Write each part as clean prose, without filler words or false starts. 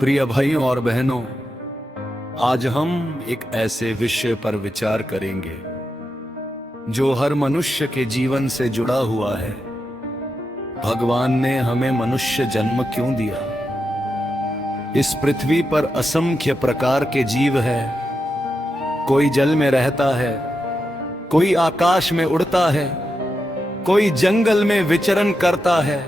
प्रिय भाइयों और बहनों, आज हम एक ऐसे विषय पर विचार करेंगे जो हर मनुष्य के जीवन से जुड़ा हुआ है। भगवान ने हमें मनुष्य जन्म क्यों दिया? इस पृथ्वी पर असंख्य प्रकार के जीव हैं। कोई जल में रहता है, कोई आकाश में उड़ता है, कोई जंगल में विचरण करता है।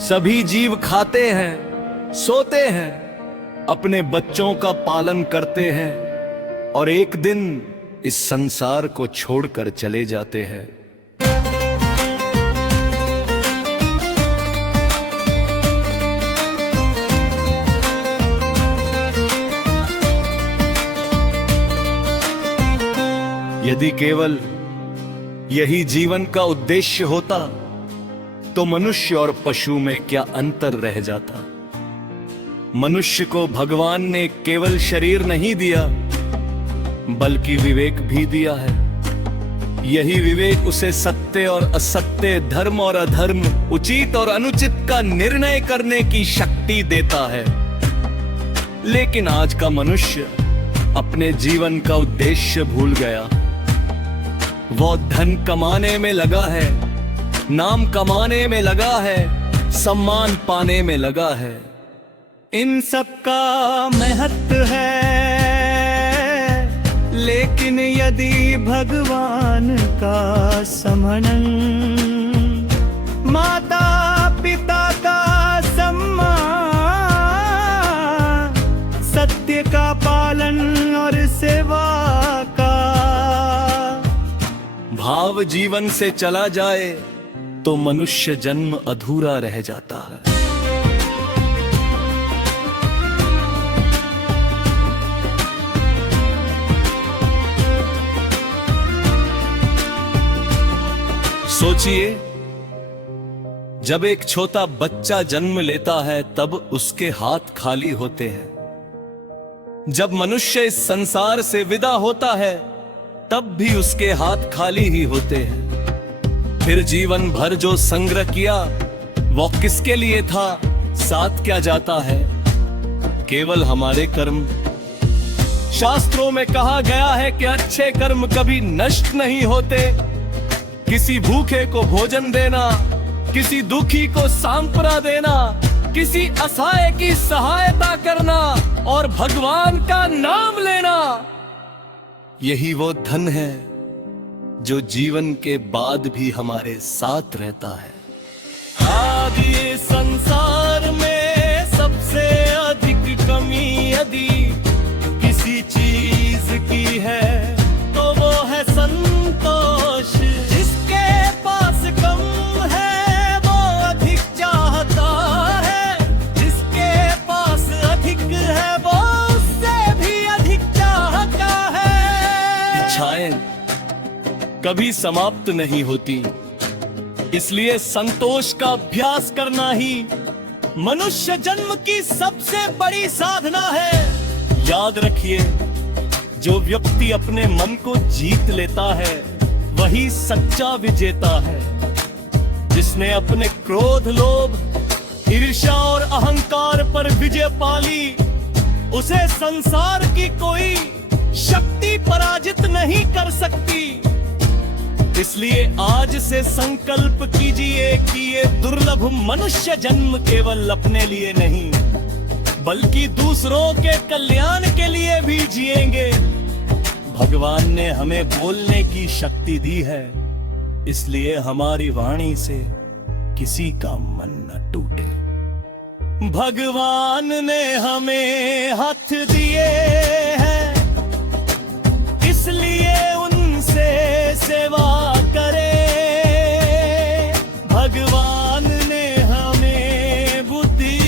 सभी जीव खाते हैं, सोते हैं, अपने बच्चों का पालन करते हैं और एक दिन इस संसार को छोड़कर चले जाते हैं। यदि केवल यही जीवन का उद्देश्य होता तो मनुष्य और पशु में क्या अंतर रह जाता। मनुष्य को भगवान ने केवल शरीर नहीं दिया बल्कि विवेक भी दिया है। यही विवेक उसे सत्य और असत्य, धर्म और अधर्म, उचित और अनुचित का निर्णय करने की शक्ति देता है। लेकिन आज का मनुष्य अपने जीवन का उद्देश्य भूल गया। वो धन कमाने में लगा है, नाम कमाने में लगा है, सम्मान पाने में लगा है। इन सब का महत्व है, लेकिन यदि भगवान का स्मरण, माता पिता का सम्मान, सत्य का पालन और सेवा का भाव जीवन से चला जाए तो मनुष्य जन्म अधूरा रह जाता है। सोचिए, जब एक छोटा बच्चा जन्म लेता है तब उसके हाथ खाली होते हैं। जब मनुष्य इस संसार से विदा होता है तब भी उसके हाथ खाली ही होते हैं। फिर जीवन भर जो संग्रह किया वो किसके लिए था? साथ क्या जाता है? केवल हमारे कर्म। शास्त्रों में कहा गया है कि अच्छे कर्म कभी नष्ट नहीं होते। किसी भूखे को भोजन देना, किसी दुखी को सांत्वना देना, किसी असहाय की सहायता करना और भगवान का नाम लेना, यही वो धन है जो जीवन के बाद भी हमारे साथ रहता है। आज ये संसार में सबसे अधिक कमी यदि किसी चीज की है तो वो है संतोष। कभी समाप्त नहीं होती, इसलिए संतोष का अभ्यास करना ही मनुष्य जन्म की सबसे बड़ी साधना है। याद रखिए, जो व्यक्ति अपने मन को जीत लेता है वही सच्चा विजेता है। जिसने अपने क्रोध, लोभ, ईर्ष्या और अहंकार पर विजय पाली, उसे संसार की कोई शक्ति पराजित नहीं कर सकती। इसलिए आज से संकल्प कीजिए कि ये दुर्लभ मनुष्य जन्म केवल अपने लिए नहीं बल्कि दूसरों के कल्याण के लिए भी जिएंगे। भगवान ने हमें बोलने की शक्ति दी है, इसलिए हमारी वाणी से किसी का मन न टूटे। भगवान ने हमें हाथ दिए हैं, इसलिए उनसे सेवा करें। भगवान ने हमें बुद्धि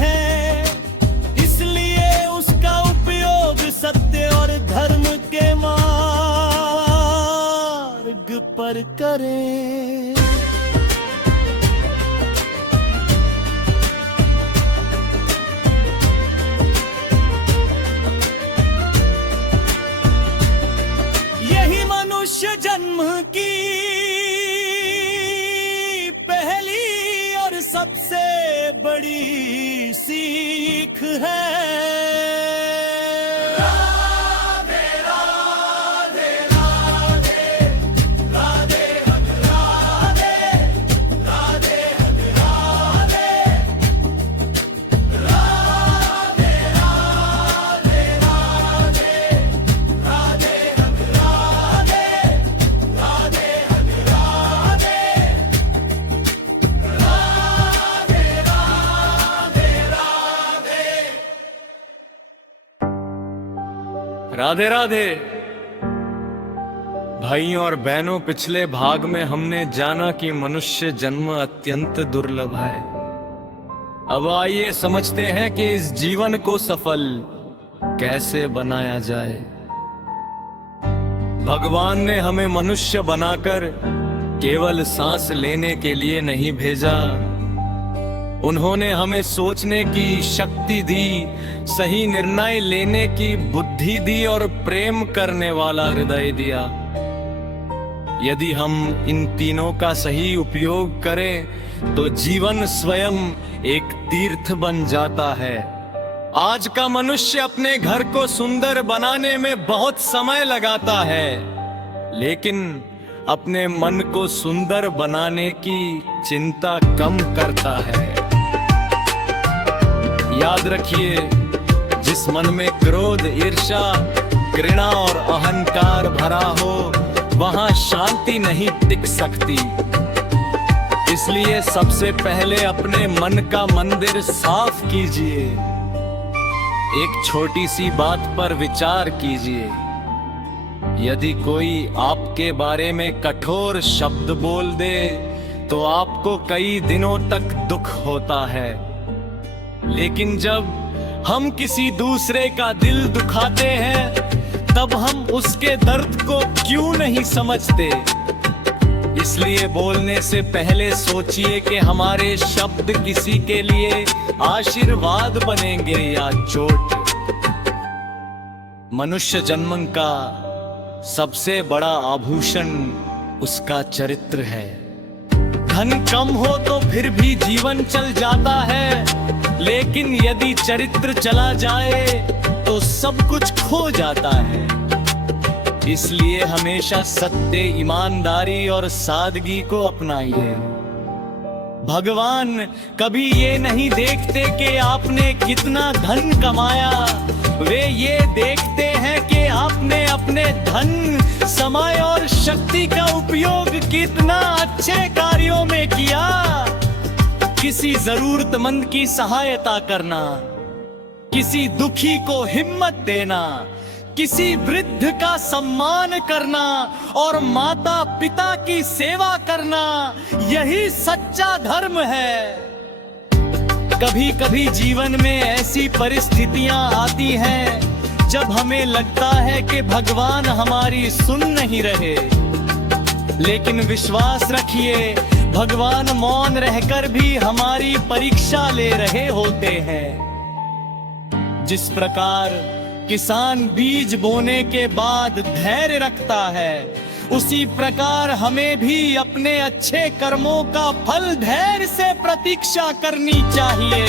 है, इसलिए उसका उपयोग सत्य और धर्म के मार्ग पर करें। जन्म की पहली और सबसे बड़ी सीख है। राधे राधे। भाइयों और बहनों, पिछले भाग में हमने जाना कि मनुष्य जन्म अत्यंत दुर्लभ है। अब आइए समझते हैं कि इस जीवन को सफल कैसे बनाया जाए। भगवान ने हमें मनुष्य बनाकर केवल सांस लेने के लिए नहीं भेजा, उन्होंने हमें सोचने की शक्ति दी, सही निर्णय लेने की बुद्धि दी और प्रेम करने वाला हृदय दिया। यदि हम इन तीनों का सही उपयोग करें तो जीवन स्वयं एक तीर्थ बन जाता है। आज का मनुष्य अपने घर को सुंदर बनाने में बहुत समय लगाता है, लेकिन अपने मन को सुंदर बनाने की चिंता कम करता है। याद रखिए, जिस मन में क्रोध, ईर्ष्या, घृणा और अहंकार भरा हो, वहां शांति नहीं टिक सकती। इसलिए सबसे पहले अपने मन का मंदिर साफ कीजिए। एक छोटी सी बात पर विचार कीजिए। यदि कोई आपके बारे में कठोर शब्द बोल दे तो आपको कई दिनों तक दुख होता है, लेकिन जब हम किसी दूसरे का दिल दुखाते हैं तब हम उसके दर्द को क्यों नहीं समझते। इसलिए बोलने से पहले सोचिए कि हमारे शब्द किसी के लिए आशीर्वाद बनेंगे या चोट। मनुष्य जन्म का सबसे बड़ा आभूषण उसका चरित्र है। धन कम हो तो फिर भी जीवन चल जाता है, लेकिन यदि चरित्र चला जाए तो सब कुछ खो जाता है। इसलिए हमेशा सत्य, ईमानदारी और सादगी को अपनाइए। भगवान कभी ये नहीं देखते कि आपने कितना धन कमाया, वे ये देखते हैं कि आपने अपने धन, समय और शक्ति का उपयोग कितना अच्छे कार्यों में किया। किसी जरूरतमंद की सहायता करना, किसी दुखी को हिम्मत देना, किसी वृद्ध का सम्मान करना और माता पिता की सेवा करना, यही सच्चा धर्म है। कभी कभी जीवन में ऐसी परिस्थितियां आती हैं जब हमें लगता है कि भगवान हमारी सुन नहीं रहे, लेकिन विश्वास रखिए, भगवान मौन रहकर भी हमारी परीक्षा ले रहे होते हैं। जिस प्रकार किसान बीज बोने के बाद धैर्य रखता है, उसी प्रकार हमें भी अपने अच्छे कर्मों का फल धैर्य से प्रतीक्षा करनी चाहिए।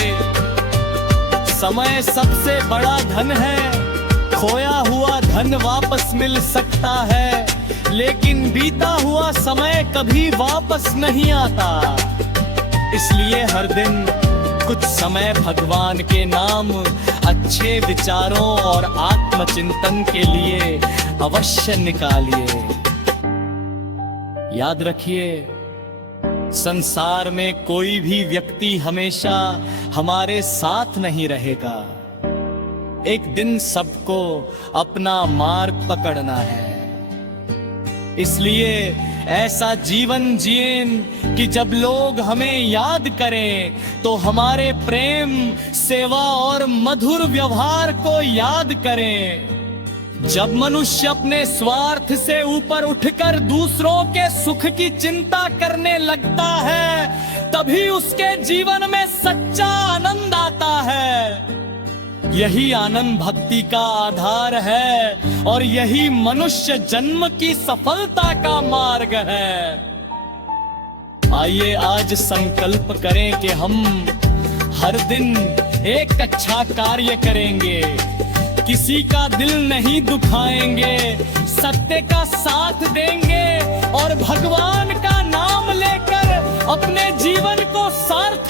समय सबसे बड़ा धन है। खोया हुआ धन वापस मिल सकता है, लेकिन बीता हुआ समय कभी वापस नहीं आता। इसलिए हर दिन कुछ समय भगवान के नाम, अच्छे विचारों और आत्मचिंतन के लिए अवश्य निकालिए। याद रखिए, संसार में कोई भी व्यक्ति हमेशा हमारे साथ नहीं रहेगा। एक दिन सबको अपना मार्ग पकड़ना है। इसलिए ऐसा जीवन जिएं कि जब लोग हमें याद करें तो हमारे प्रेम, सेवा और मधुर व्यवहार को याद करें। जब मनुष्य अपने स्वार्थ से ऊपर उठकर दूसरों के सुख की चिंता करने लगता है, तभी उसके जीवन में सच्चा आनंद आता है। यही आनंद भक्ति का आधार है और यही मनुष्य जन्म की सफलता का मार्ग है। आइए आज संकल्प करें कि हम हर दिन एक अच्छा कार्य करेंगे, किसी का दिल नहीं दुखाएंगे, सत्य का साथ देंगे और भगवान का नाम लेकर अपने जीवन को सार्थक